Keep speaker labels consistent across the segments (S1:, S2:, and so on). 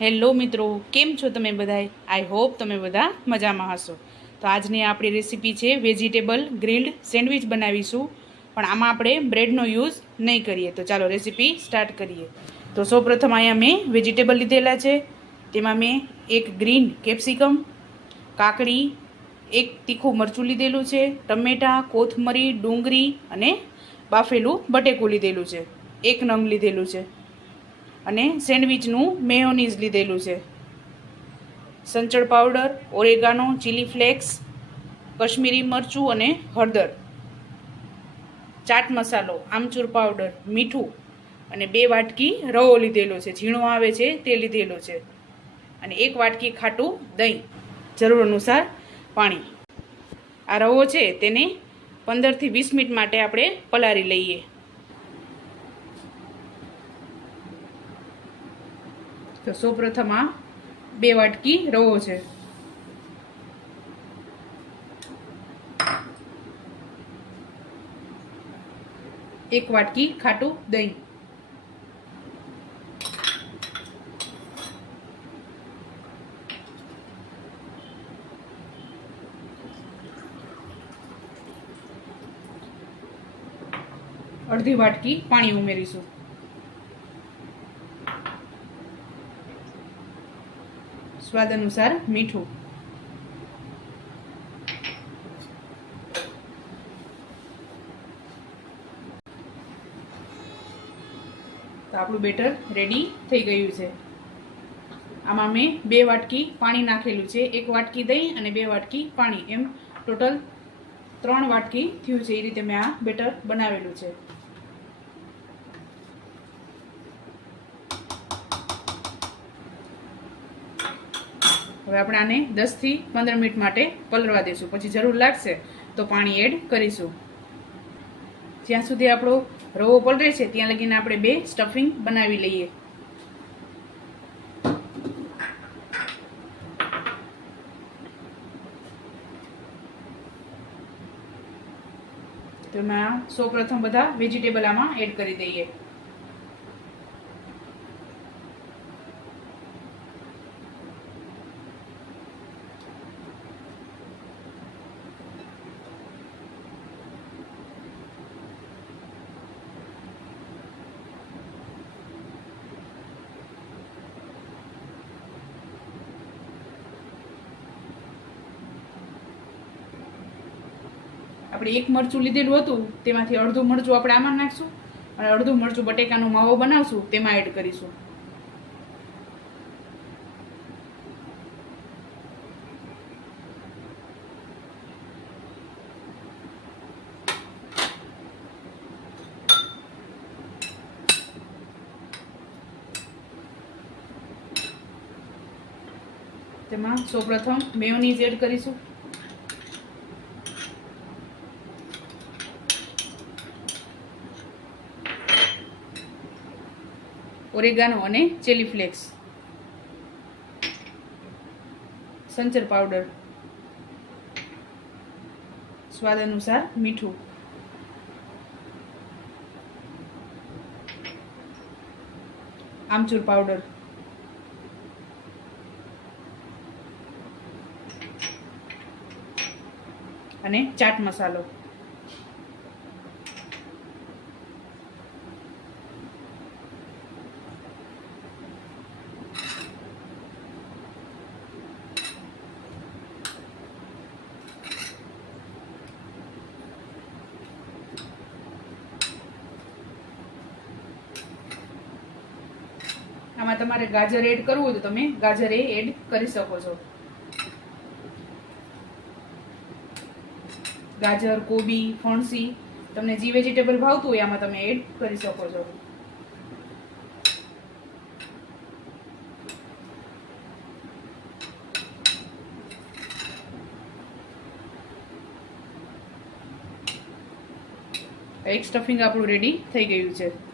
S1: Hello મિત્રો, કેમ છો તમે બધાએ આઈ હોપ તમે બધા મજામાં હશો. તો આજની આપણી રેસીપી છે વેજીટેબલ ગ્રીલ્ડ સેન્ડવિચ બનાવીશું. પણ આમાં આપણે બ્રેડનો યુઝ નહીં કરીએ. તો ચાલો રેસીપી સ્ટાર્ટ કરીએ. તો સૌપ્રથમ અહીંયા મેં વેજીટેબલ લીધેલા છે. તેમાં મેં એક ગ્રીન કેપ્સિકમ કાકડી, એક તીખું મરચું લીધેલું છે, ટમેટાં, કોથમરી, ડુંગળી અને બાફેલું બટેકું લીધેલું છે. એક નંગ લીધેલું છે. અને સેન્ડવિચનું મેયોનીઝ લીધેલું છે. સંચળ powder, oregano, chilli flakes, Kashmiri મરચું અને હળદર. ચાટ મસાલો, આમચૂર પાવડર, મીઠું અને બે વાટકી રવો લીધેલો છે. ઝીણો આવે છે તે લીધેલો છે. અને એક વાટકી ખાટું દહીં, જરૂર અનુસાર પાણી. આ રવો છે તેને પંદરથી વીસ મિનિટ માટે આપણે પલાળી લઈએ. તો સૌપ્રથમ આ બે વાટકી રવો છે. એક વાટકી ખાટું દહીં. અડધી વાટકી પાણી ઉમેરીશું. સ્વાદ અનુસાર મીઠું. તો આપણું બેટર રેડી થઈ ગયું છે. આમાં મેં બે વાટકી પાણી નાખેલું છે. એક વાટકી દહીં અને બે વાટકી પાણી. એમ ટોટલ ત્રણ વાટકી થયું છે. એ રીતે મેં આ બેટર બનાવેલું છે. હવે આપણે આને દસથી પંદર મિનિટ માટે પલરવા દઈશું. પછી જરૂર લાગશે તો પાણી એડ કરીશું. જ્યાં સુધી આપણો રવો પલરે છે, ત્યાં લગીને આપણે બે સ્ટફિંગ બનાવી લઈએ. તો એમાં સૌ પ્રથમ બધા વેજીટેબલ આમાં એડ કરી દઈએ. આપણે એક મરચું લીધેલું હતું, તેમાંથી અડધું મરચું આપણે આમાં નાખશું અને અડધું મરચું બટેકાનો માવો બનાવશું, તેમાં એડ કરીશું. તેમાં સૌપ્રથમ મેયોનીઝ એડ કરીશું. ઓરેગાનો અને ચીલી ફ્લેક્સ. સંચર પાવડર. સ્વાદ અનુસાર મીઠું. આમચૂર પાવડર. અને ચાટ મસાલો. આમાં તમારે ગાજર એડ કરવું હોય તો તમે ગાજર એ એડ કરી શકો છો. ગાજર, કોબી, ફણસી, તમને જે વેજીટેબલ ભાવતું હોય આમાં તમે એડ કરી શકો છો. એક સ્ટફિંગ આપણું રેડી થઈ ગયું છે.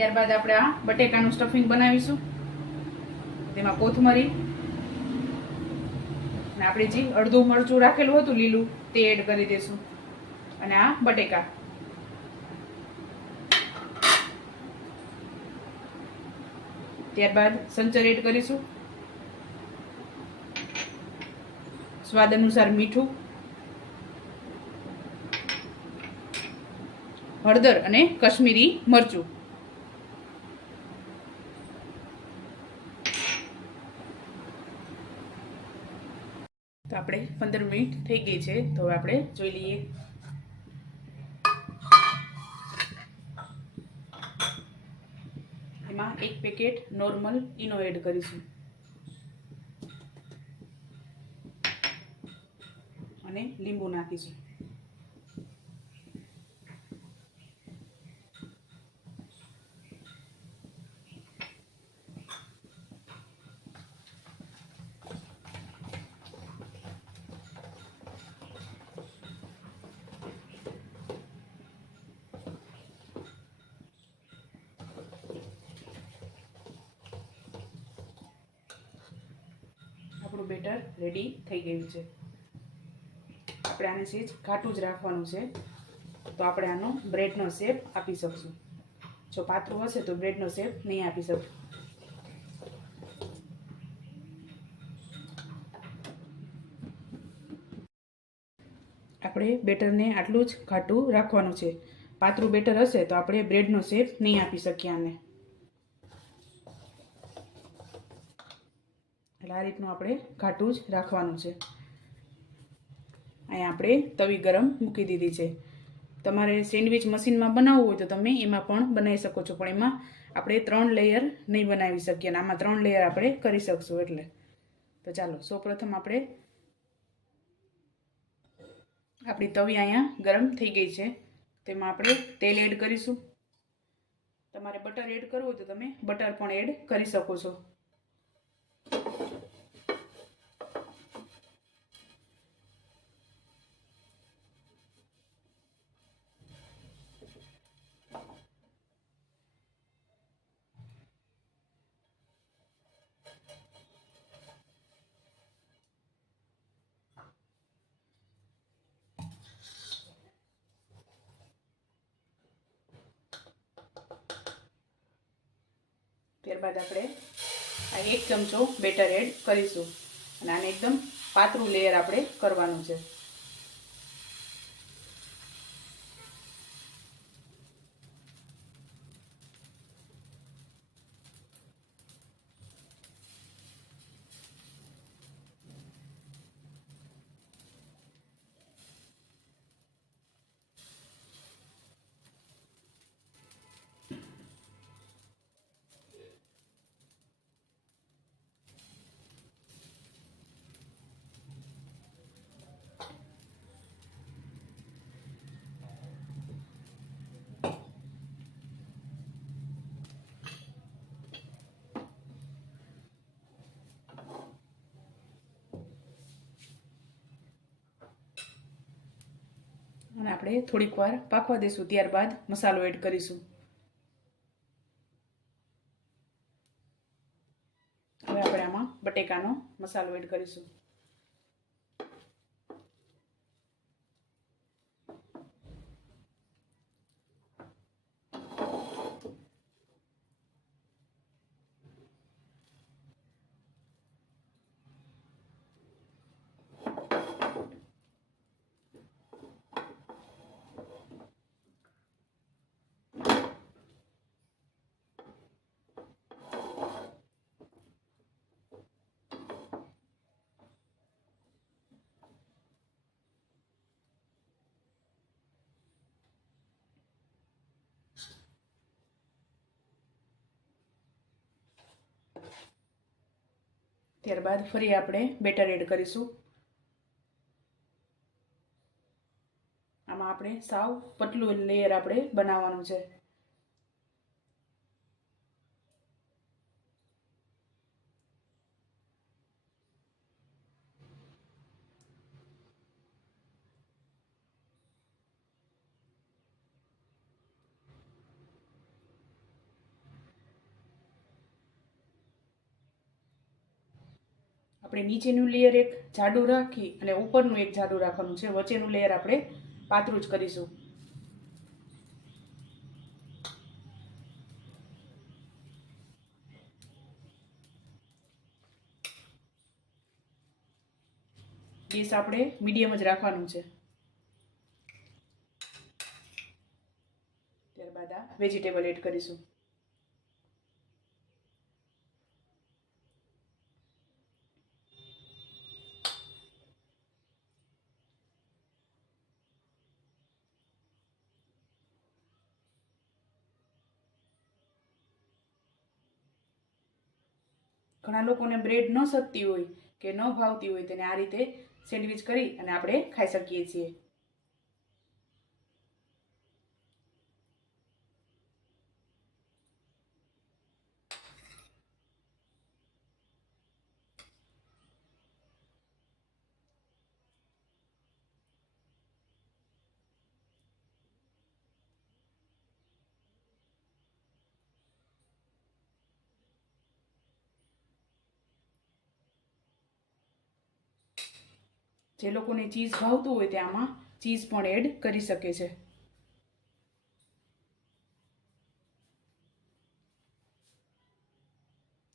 S1: ત્યારબાદ આપણે આ બટેકાનું સ્ટફિંગ બનાવીશું. તેમાં કોથમરી અને આપણે જે અડધું મરચું રાખેલું હતું, લીલું, તે એડ કરી દઈશું અને આ બટેકા. ત્યારબાદ સંચર એડ કરીશું. સ્વાદ અનુસાર મીઠું. હળદર અને કશ્મીરી મરચું. પંદર મિનિટ થઈ ગઈ છે, તો હવે આપણે જોઈ લઈએ. એમાં એક પેકેટ નોર્મલ ઈનો એડ કરીશું. અને લીંબુ નાખીશું. આપણું બેટર રેડી થઈ ગયું છે. આપણે આને સેજ ઘાટું જ રાખવાનું છે. તો આપણે આનો બ્રેડનો શેપ આપી શકશું. જો પાતળું હશે તો બ્રેડનો શેપ નહીં આપી શકશું આપણે બેટરને આટલું જ ઘાટું રાખવાનું છે. પાતળું બેટર હશે તો આપણે બ્રેડનો શેપ નહીં આપી શકીએ આને. એટલે આ રીતનું આપણે ઘાટું જ રાખવાનું છે. અહીંયા આપણે તવી ગરમ મૂકી દીધી છે. તમારે સેન્ડવિચ મશીનમાં બનાવવું હોય તો તમે એમાં પણ બનાવી શકો છો, પણ એમાં આપણે ત્રણ લેયર નહીં બનાવી શકીએ અને આમાં ત્રણ લેયર આપણે કરી શકશું એટલે. તો ચાલો, સૌપ્રથમ આપણે આપણી તવી અહીંયા ગરમ થઈ ગઈ છે. તેમાં આપણે તેલ એડ કરીશું. તમારે બટર એડ કરવું હોય તો તમે બટર પણ એડ કરી શકો છો. ત્યારબાદ આપણે આ એક ચમચો બેટર એડ કરીશું. અને આને એકદમ પાતળું લેયર આપણે કરવાનું છે અને આપણે થોડીક વાર પાકવા દઈશું ત્યારબાદ મસાલો એડ કરીશું. હવે આપણે આમાં બટેકાનો મસાલો એડ કરીશું. ત્યારબાદ ફરી આપણે બેટર એડ કરીશું. આમાં આપણે સાવ પતલું લેયર આપણે બનાવવાનું છે. આપણે નીચેનું લેયર એક જાડું રાખી અને ઉપરનું એક જાડું રાખવાનું છે. વચ્ચેનું લેયર આપણે પાતળું જ કરીશું. ગેસ આપણે મીડિયમ જ રાખવાનું છે. ત્યારબાદ આ વેજીટેબલ એડ કરીશું. ઘણા લોકોને બ્રેડ ન શકતી હોય કે ન ભાવતી હોય તેને આ રીતે સેન્ડવિચ કરી અને આપણે ખાઈ શકીએ છીએ. જે લોકોને ચીઝ ભાવતું હોય તે આમાં ચીઝ પણ એડ કરી શકે છે.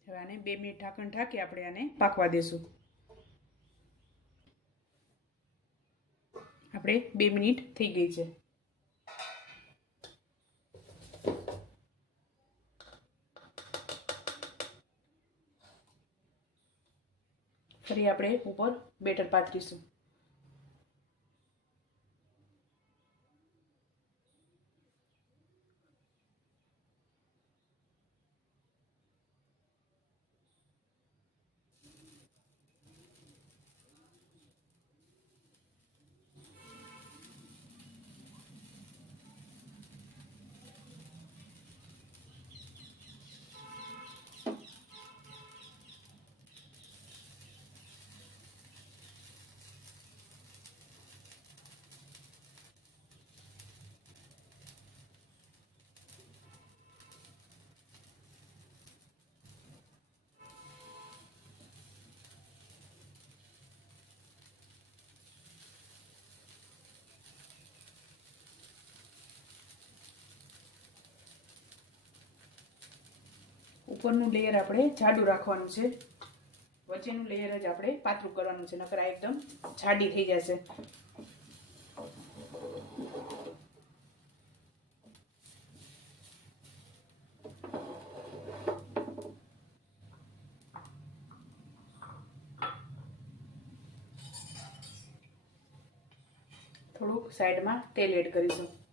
S1: હવે આને બે મિનિટ ઢાંકણ ઢાંકી આપણે આને પાકવા દેશું. આપણે બે મિનિટ થઈ ગઈ છે. ફરી આપણે ઉપર બેટર પાથરીશું. ઉપરનું લેયર આપણે જાડું રાખવાનું છે. વચ્ચેનું લેયર જ આપણે પાતળું કરવાનું છે, નકર એકદમ જાડી થઈ જશે. થોડુંક સાઈડમાં તેલ એડ કરીશું.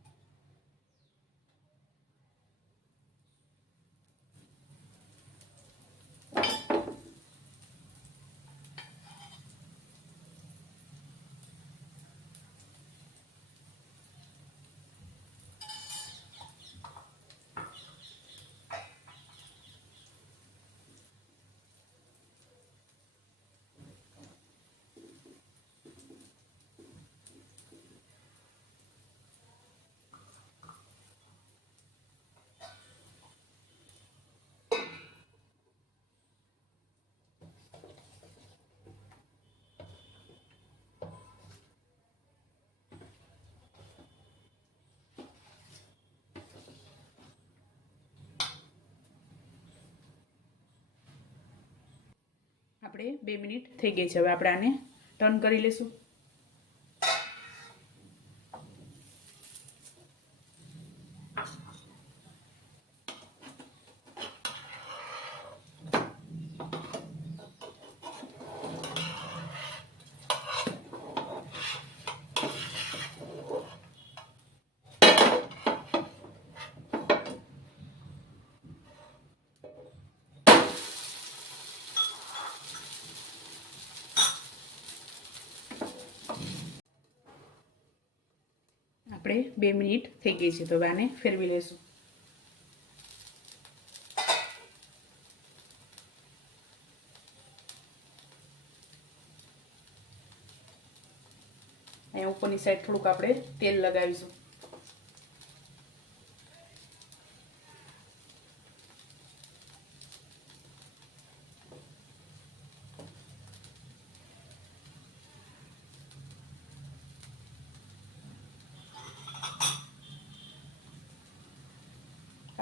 S1: આપણે બે મિનિટ થઈ ગઈ છે. હવે આપણે આને ટર્ન કરી લેશું. આપણે બે મિનિટ થઈ ગઈ છે તો હવે આને ફેરવી લેશું. અહીંયા ઉપરની સાઈડ થોડુંક આપણે તેલ લગાવીશું.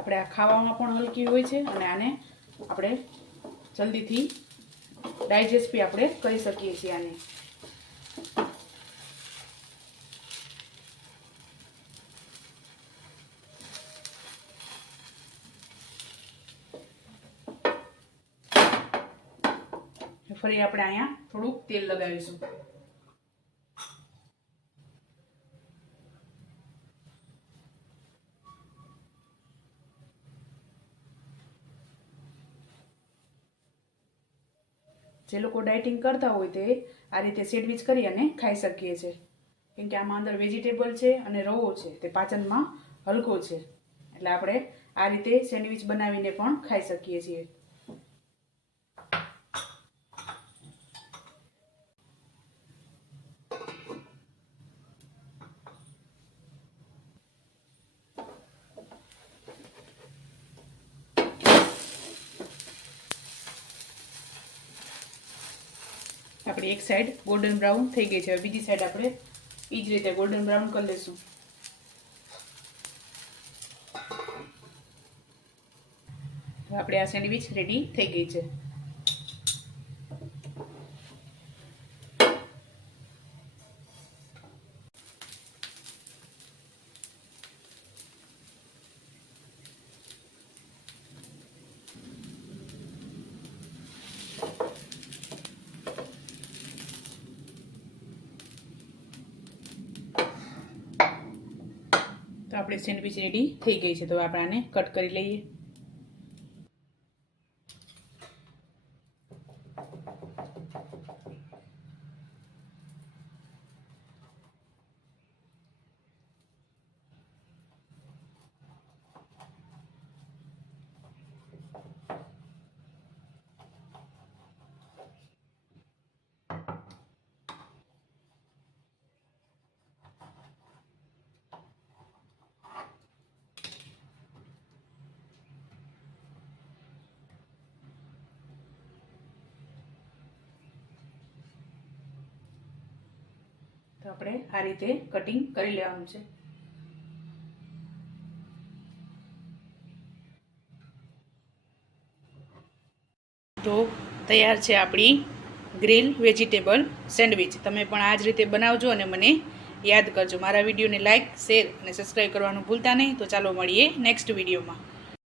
S1: આપણે આ ખાવામાં પણ હલકી હોય છે અને આને આપણે જલ્દીથી ડાયજેસ્ટ બી આપણે કરી શકીએ છીએ આને. ફરી આપણે અહીંયા થોડુંક તેલ લગાવીશું. જે લોકો ડાયટિંગ કરતા હોય તે આ રીતે સેન્ડવિચ કરી અને ખાઈ શકીએ છીએ કેમ કે આમાં અંદર વેજીટેબલ છે અને રવો છે. તે પાચનમાં હલકો છે. એટલે આપણે આ રીતે સેન્ડવિચ બનાવીને પણ ખાઈ શકીએ છીએ. આપણી એક સાઈડ ગોલ્ડન બ્રાઉન થઈ ગઈ છે. હવે બીજી સાઈડ આપણે એ જ રીતે ગોલ્ડન બ્રાઉન કરી લઈશું. આપણે આ સેન્ડવિચ રેડી થઈ ગઈ છે. આપણે સેન્ડવિચ રેડી થઈ ગઈ છે. તો આપણે આને કટ કરી લઈએ. આપણે આ રીતે કટિંગ કરી લેવાનું છે. તો તૈયાર છે આપણી ગ્રીલ વેજીટેબલ સેન્ડવિચ. તમે પણ આ જ રીતે બનાવજો અને મને યાદ કરજો. મારા વિડીયોને લાઇક શેર અને સબસ્ક્રાઈબ કરવાનું ભૂલતા નહીં. તો ચાલો મળીએ નેક્સ્ટ વિડીયોમાં.